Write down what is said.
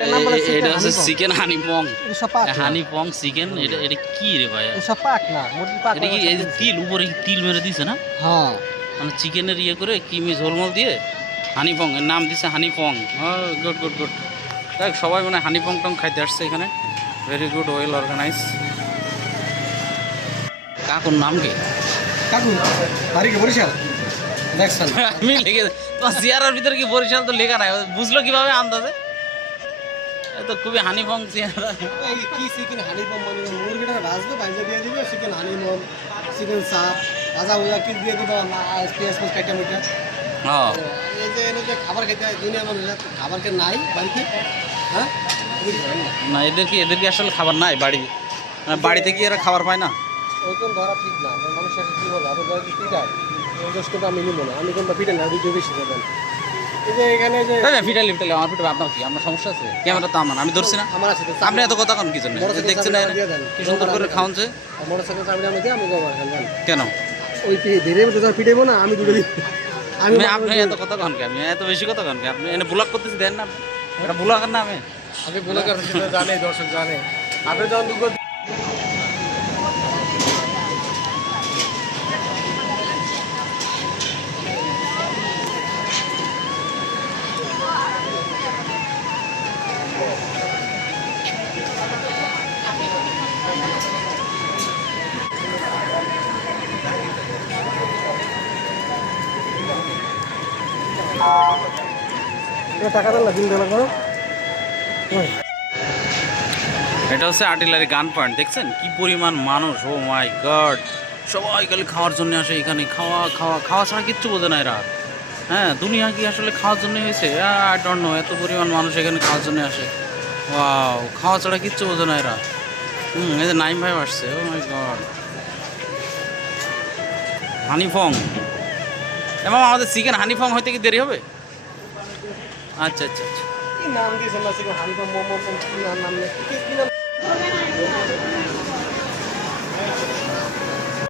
এটা হচ্ছে চিকেন হানিপং। সব পাক না। হানিপং চিকেন, এটা কি রে ভাই? সব পাক না, মুরগি পাক এটা কি এই যে তিল উপরে তিল মেরে দিছে না? হ্যাঁ মানে চিকেনের ইয়ে করে কিমি ঝোলমল দিয়ে হানিপং এর নাম দিছে হানিপং। Good good good. দেখ সবাই মানে হানিপং টং খাইতে আসছে এখানে। Very good, well organize. কাকুর নাম কি? কাকু বাড়ি কি বরিশাল দেখছেন? আমি লিখে তোমার চেয়ারের ভিতরে কি বরিশাল তো লেখা নাই, বুঝলো কিভাবে আন্দাজে? এ তো খুবই হানিপং চেয়ারা। এই কি চিকেন হানিপম মানে মুরগিটা ভাজবে ভাজে দিয়ে দিবে চিকেন হানিপম চিকেন চাপ ভাজা ভাজা কি দিয়ে দিবে পেঁয়াজ পেঁয়াজ কাটা মিটা। হ্যাঁ এই যে এনে যে খাবার খেতে হয় দুনিয়া মানুষ খাবার খেতে নাই বাড়িতে। হ্যাঁ না, এদের কি আসলে খাবার নাই বাড়ি? মানে বাড়িতে কি এরা খাবার পায় না? ওইরকম ধরা ঠিক না মানুষের কি বলো আমি যদি পিটাই ওই দোষটা আমি নিব না, আমি কোনটা পিটে না দুটো বেশি দেবেন। এই যে এখানে যে ফিটালি আমার ফিটাবে, আপনার কি আপনার সমস্যা আছে? ক্যামেরা তো আমার, আমি ধরছি না। আমার আছে আপনি এত কথা কোন কি জন্য? দেখছেন না কি সুন্দর করে খাওয়াচ্ছে। মোটরসাইকেল চাবি আমি দিয়ে আমি গোবর খেলবেন কেন ওই ধীরে ধীরে পিটাইবো না আমি দুটো দিই। আমি আপনি এত কথা কন কে? আমি এত বেশি কথা কন কে? আপনি এনে ব্লগ করতেছি দেন না, এটা ব্লগ না আমি। আমি বলে করছি জানে দর্শক জানে আপনি যখন দুটো টাকা দেন না দিন দেওয়া করো। এটা হচ্ছে আর্টিলারি গান পয়েন্ট, দেখছেন কি পরিমাণ মানুষ? ও মাই গড, সবাই খালি খাওয়ার জন্য আসে এখানে। খাওয়া খাওয়া খাওয়া ছাড়া কিচ্ছু বোঝে না এরা। হ্যাঁ, দুনিয়া কি আসলে খাওয়ার জন্য হয়েছে? আই ডোন্ট নো, এত পরিমাণ মানুষ এখানে খাওয়ার জন্য আসে। ওয়াও, খাওয়া ছাড়া কিচ্ছু বোঝে না এরা। এই যে নাইম ভাই আসছে। ও মাই গড, হানিফং। এবং আমাদের চিকেন হানিফং হইতে কি দেরি হবে? আচ্ছা আচ্ছা আচ্ছা। কি নাম দিয়েছেন না চিকেন হানিফাম মোমো কি নাম নেই কি নাম